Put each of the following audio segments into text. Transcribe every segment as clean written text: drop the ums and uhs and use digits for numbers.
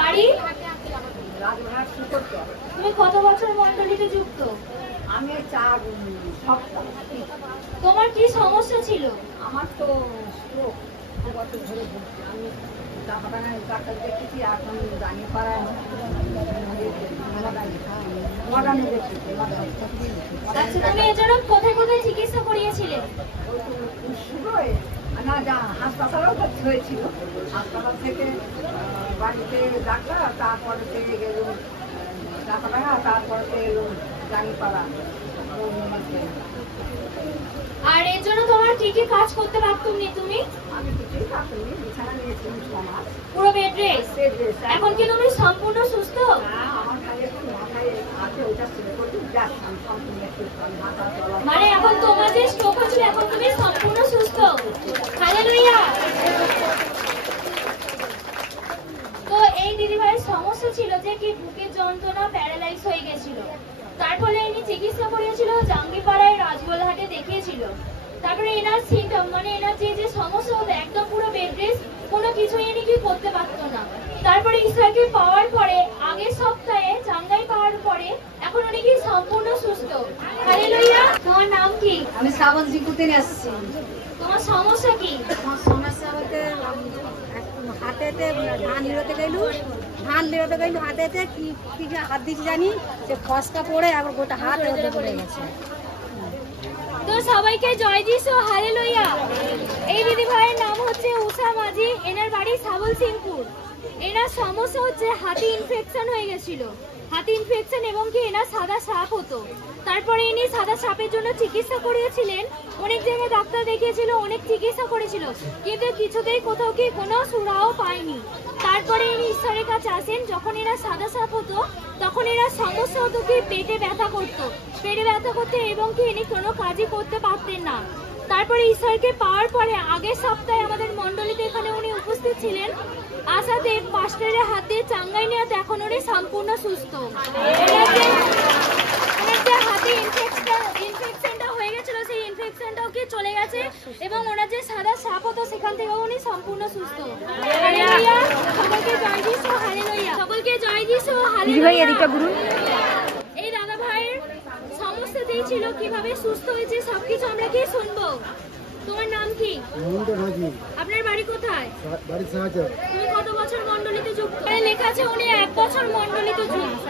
বাড়ি তুমি কত বছর মন্ডলীতে যুক্ত? আমি 4 সপ্তাহ। তোমার কি সমস্যা ছিল? আমার তো স্ট্রোক 2 বছর ধরে ভুগছি। আমি চাপাডাঙ্গায় ডাক্তার দেখেছি, এখন জানিপাড়ায় আচ্ছা, তুমি এর জন্য কোথায় কোথায় চিকিৎসা করিয়েছিলে? না, হাসপাতালেও ভর্তি হয়েছিল। হাসপাতাল থেকে বাড়িতে ডাক্তার, তারপরে গেল চাপাডাঙ্গা, তারপরে এলো জানিপাড়া। আর এর জন্য তোমার কি কি কাজ করতে পারতুম নি তুমি? আমি কিছুই পারিনি, বিছানা নিয়েছি পুরো বেড রেস্ট। এখন কি তুমি সম্পূর্ণ সুস্থ? আমার খালি এখন মাথায় আছে, ওটা ছেড়ে করতে যাচ্ছি, আমি সম্পূর্ণ সুস্থ। মাথা চলা মানে এখন তোমার যে স্ট্রোক হয়েছিল এখন তুমি সম্পূর্ণ সুস্থ। হালেলুয়া। তো এই দিদিভাইয়ের সমস্যা ছিল যে কি বুকের যন্ত্রণা, প্যারালাইজ হয়ে গেছিল। তারপরে ইনি চিকিৎসা করিয়েছিল, জাঙ্গিপাড়ায় রাজগোলহাটে দেখিয়েছিল। তারপরে এনার সিমটম মানে এনার যে সমস্যা হতো একদম পুরো বেড রেস্ট, কোনো কিছুই ইনি কি করতে পারতো না। তারপরে ঈশ্বরকে পাওয়ার পরে আগের সপ্তাহে চাঙ্গাই পাওয়ার পরে এখন উনি কি সম্পূর্ণ সুস্থ। হালেলুয়া। তোমার নাম কি? আমি শ্রাবণ জিকুতে আসছি। তোমার সমস্যা কি? আমার সমস্যা বলতে হাতেতে ধান লিরোতে গেলু, হাতেতে কি হাত দিচ্ছি জানি যে ফসকা পড়ে আবার গোটা হাত ওদের পড়ে গেছে। তো সবাইকে জয় যিশু। হালেলুয়া। এই দিদি ভাইয়ের নাম হচ্ছে উষা মাঝি, এনার বাড়ি সাবল সিংপুর। এনার সমস্যা হচ্ছে হাতি ইনফেকশন হয়ে গেছিল, হাতি ইনফেকশন এবং কি এনার সাদা সাপ হতো। তারপরে ইনি সাদা সাপের জন্য চিকিৎসা করিয়েছিলেন, অনেক জায়গায় ডাক্তার দেখিয়েছিল, অনেক চিকিৎসা করেছিল, কিন্তু কিছুতেই কোথাও কি কোনো সুরাও পায়নি। তারপরে ইনি ঈশ্বরের কাছে আসেন। যখন এরা সাদা সাপ হতো তখন এরা সমস্যা হতো কি পেটে ব্যথা করতো, এবং কি ইনি কোনো কাজই করতে পারতেন না। তারপরে ঈশ্বরকে পাওয়ার পরে আগের সপ্তাহে আমাদের মন্ডলীতে এখানে উনি উপস্থিত ছিলেন। আসাতে পাস্টারের হাত দিয়ে চাঙ্গাই নেওয়াতে এখন উনি সম্পূর্ণ সুস্থ। ওনার যে হাতে ইনফেকশনটা হয়ে গেছিল সেই ইনফেকশনটাও কি চলে গেছে এবং ওনার যে সাদা সাপ হতো সেখান থেকে উনি সম্পূর্ণ সুস্থ। হালেলুয়া। সকলকে জয় যিশু। হালেলুয়া। সকলকে জয় যিশু। হালেলুয়া। এই দাদা ভাইয়ের সমস্যা যেই ছিল কিভাবে সুস্থ হয়েছে সবকিছু আমরা কি শুনবো। তোমার নাম কি? আপনার বাড়ি কোথায়? তুমি কত বছর মন্ডলীতে যুক্ত? লেখা আছে উনি 1 বছর মন্ডলীতে যুক্ত।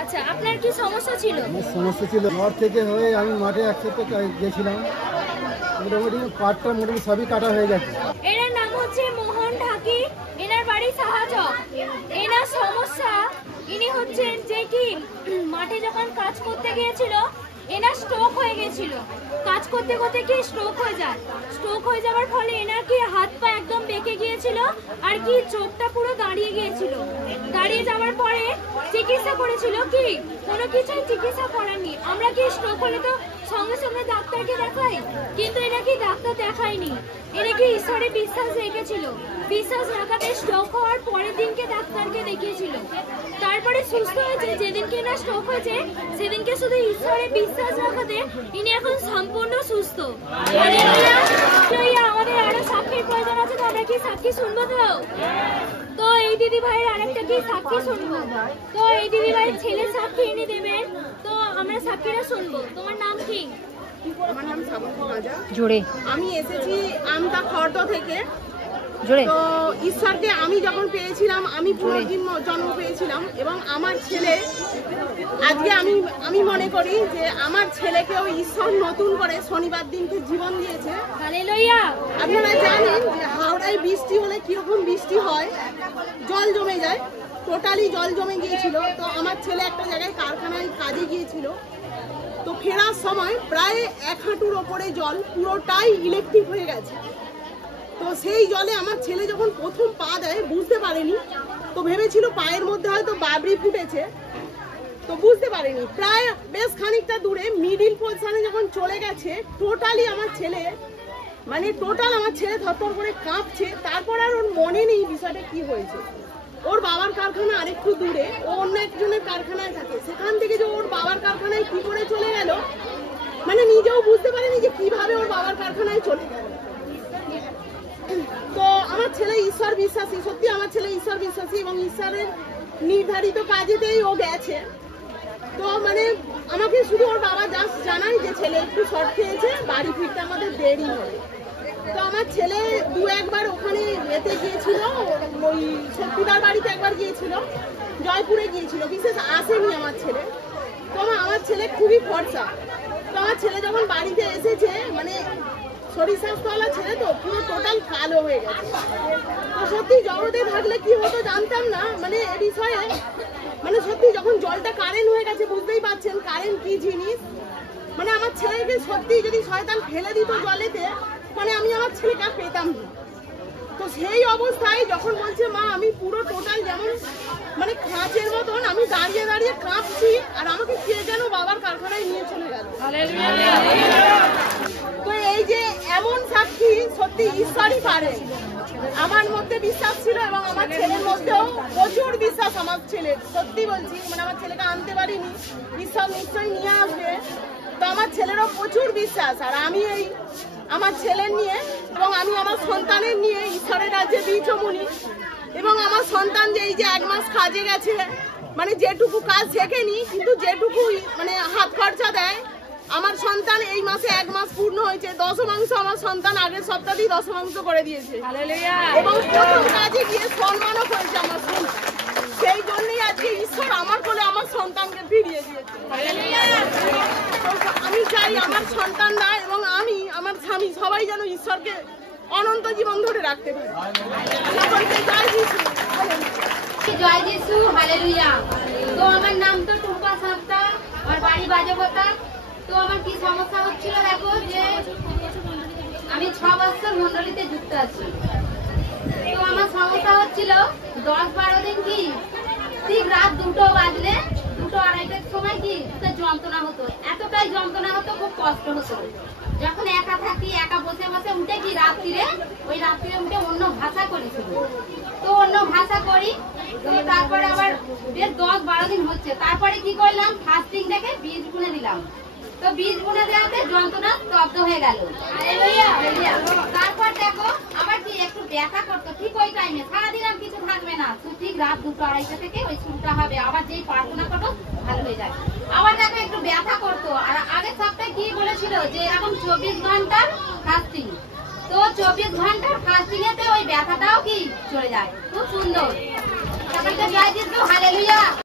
আচ্ছা, আপনার কি সমস্যা ছিল? আমার সমস্যা ছিল ঘর থেকে হয়ে আমি মাঠে একসাথে গেছিলাম, মোটামুটি পাটটা মোটামুটি সবই কাটা হয়ে গেছে। এনার নাম হচ্ছে মোহন ঢাকি, এনার বাড়ি সাহায্য। এনার সমস্যা ইনি হচ্ছেন যে কি মাঠে যখন কাজ করতে গিয়েছিল এনার স্ট্রোক হয়ে গেছিল। কাজ করতে করতে কি স্ট্রোক হয়ে যায়, স্ট্রোক হয়ে যাওয়ার ফলে এনার কি হাত পা একদম বেঁকে গিয়েছিল আর কি চোখটা পুরো দাঁড়িয়ে গিয়েছিল। দাঁড়িয়ে যাওয়ার পরে চিকিৎসা করেছিল, কি কোনো কিছুই চিকিৎসা করেননি। আমরা কি স্ট্রোক হলে তো সঙ্গে সঙ্গে ডাক্তারকে দেখাই, কিন্তু এরা কি ডাক্তার দেখায়নি। এরা কি ঈশ্বরে বিশ্বাস রেখেছিল, বিশ্বাস রাখাতে স্ট্রোক হওয়ার পরের দিনকে ডাক্তারকে দেখিয়েছিল। তারপরে সুস্থ হয়েছে। যেদিনকে না স্ট্রোক হয়েছে সেদিনকে শুধু ঈশ্বরে বিশ্বাস রাখাতে ইনি এখন সম্পূর্ণ সুস্থ। আমাদের আরো সাক্ষীর প্রয়োজন আছে, তো আমরা কি সাক্ষী শুনবো? তো এই দিদি ভাইয়ের আরেকটা কি সাক্ষী শুনবো। তো এই দিদি ভাইয়ের ছেলে সাক্ষী ইনি দেবেন, তো আমরা সাক্ষীরা শুনবো। তোমার নাম কি? আমার নাম শ্রাবন্তী মাজা। জোরে আমি এসেছি আমতা খর্দ থেকে। জোরে। তো ঈশ্বরকে আমি যখন পেয়েছিলাম আমি পুনর্জন্ম পেয়েছিলাম এবং আমার ছেলে আজকে আমি মনে করি যে আমার ছেলেকেও ঈশ্বর নতুন করে শনিবার দিনকে জীবন দিয়েছে। হালেলুয়া। আপনারা জানেন যে হাওড়ায় বৃষ্টি হলে কিরকম বৃষ্টি হয়, জল জমে যায়, টোটালি জল জমে গিয়েছিল। তো আমার ছেলে একটা জায়গায় কারখানায় কাজে গিয়েছিল, তো ফেরার সময় প্রায় 1 হাঁটুর ওপরে জল, পুরোটাই ইলেকট্রিক হয়ে গেছে। তো সেই জলে আমার ছেলে যখন প্রথম পা দেয় বুঝতে পারেনি, তো ভেবেছিল পায়ের মধ্যে হয়তো বাবরি ফুটেছে, তো বুঝতে পারেনি। প্রায় বেশ খানিকটা দূরে মিডিল পজিশনে যখন চলে গেছে টোটালি আমার ছেলে থরথর করে কাঁপছে। তারপর আর ওর মনে নেই বিষয়টা কি হয়েছে। ওর বাবার কারখানা আরেকটু দূরে, ও অন্য একজনের কারখানায় থাকে, সেখান থেকে যে ওর বাবার কারখানায় কি করে চলে গেল নিজেও বুঝতে পারেনি যে কিভাবে ওর বাবার কারখানায় চলে গেল। তো আমার ছেলে ঈশ্বর বিশ্বাসী, সত্যি আমার ছেলে ঈশ্বর বিশ্বাসী এবং ঈশ্বরের নির্ধারিত কাজেতেই ও গেছে। তো মানে আমাকে শুধু ওর বাবা জাস্ট জানাই যে ছেলে একটু শর্ট খেয়েছে, বাড়ি ফিরতে আমাদের দেরি হবে। তো আমার ছেলে দু একবার ওখানে এতে গিয়েছিল, ওই শক্তিদার বাড়িতে একবার গিয়েছিল, জয়পুরে গিয়েছিল, বিশেষ আসেনি আমার ছেলে। তো আমার ছেলে খুবই ফর্সা। তো আমার ছেলে যখন বাড়িতে এসেছে, মানে শরীর স্বাস্থ্যওয়ালা ছেলে তো পুরো টোটাল কালো হয়ে গেছে। তো সত্যি জগতে থাকলে কি হতো জানতাম না, মানে এ বিষয়ে মানে সত্যি যখন জলটা কারেন্ট হয়ে গেছে, বুঝতেই পারছেন কারেন্ট কি জিনিস। মানে আমার ছেলেকে সত্যি যদি শয়তান ফেলে দিত জলেতে, মানে আমি আমার ছেলেকে আর পেতাম না। তো সেই অবস্থায় যখন বলছে মা আমি পুরো টোটাল যেমন মানে খাঁচের মতন আমি দাঁড়িয়ে দাঁড়িয়ে কাঁপছি, আর আমাকে কে যেন বাবার কারখানায় নিয়ে চলে গেল। তো এই যে এমন সাক্ষী সত্যি ঈশ্বরই পারে। আমার মধ্যে বিশ্বাস ছিল এবং আমার ছেলের মধ্যেও প্রচুর বিশ্বাস আমার ছেলের, সত্যি বলছি। মানে আমার ছেলেকে আনতে পারিনি, ঈশ্বর নিশ্চয়ই নিয়ে আসবে। তো আমার ছেলেরও প্রচুর বিশ্বাস। আর আমি এই আমার ছেলের নিয়ে এবং আমি আমার সন্তানের নিয়ে ঈশ্বরের রাজ্যে বীজমণি। এবং আমার সন্তান যে এই যে 1 মাস কাজে গেছে, মানে যেটুকু কাজ শেখেনি কিন্তু যেটুকু মানে হাত খরচা দেয়, আমার সন্তান এই মাসে 1 মাস পূর্ণ হয়েছে। দশমাংশ আমার সন্তান আগের সপ্তাহেই দশমাংশ করে দিয়েছে এবং প্রথম কাজে গিয়ে সম্মানও করেছে আমার সন্তান। সেই জন্যই আজকে ঈশ্বর আমার কোলে আমার সন্তানকে ফিরিয়ে দিয়েছে। আমি চাই আমার সন্তানরা এবং আমি আমার স্বামী সবাই যেন ঈশ্বরকে অনন্ত জীবন ধরে রাখতে পারে। সকলকে জয় যিশু, জয় যিশু, হালেলুয়া। তো আমার নাম তো টুম্পা সাঁতরা, আমার বাড়ি বাজেবতা। তো আমার কি সমস্যা হচ্ছিল দেখো, যে আমি 6 বছর মন্ডলীতে যুক্ত আছি। তো আমার সমস্যা হচ্ছিল 10-12 দিন কি ঠিক রাত 2টো বাজলে 2-2:30টার সময় কি যন্ত্রণা হতো, এতটাই যন্ত্রণা হতো, খুব কষ্ট হতো। যখন একা থাকি, একা বসে বসে উঠে কি রাত্রিরে উঠে অন্য ভাষা করেছিল। তো অন্য ভাষা করি, তো তারপরে আবার বেশ 10-12 দিন হচ্ছে। তারপরে কি করলাম, ফাস্টিং দেখে বীজ বুনে দিলাম। তো বীজ বুনে দেওয়াতে যন্ত্রণা স্তব্ধ হয়ে গেল। তারপর দেখো আবার কি একটু ব্যথা করতো ঠিক ওই টাইমে, সারাদিন আর কিছু থাকবে না, ঠিক রাত 2-2:30 থেকে ওই শুরুটা হবে, আবার যেই প্রার্থনা করবো ভালো হয়ে যায়। আবার দেখো একটু ব্যথা করতো। আর আগের সপ্তাহে কি বলেছিল যে এরকম 24 ঘন্টার ফাস্টিং। তো 24 ঘন্টার ফাস্টিং এতে ওই ব্যথাটাও কি চলে যায়, খুব সুন্দর। জয় যিশু, হালেলুয়া।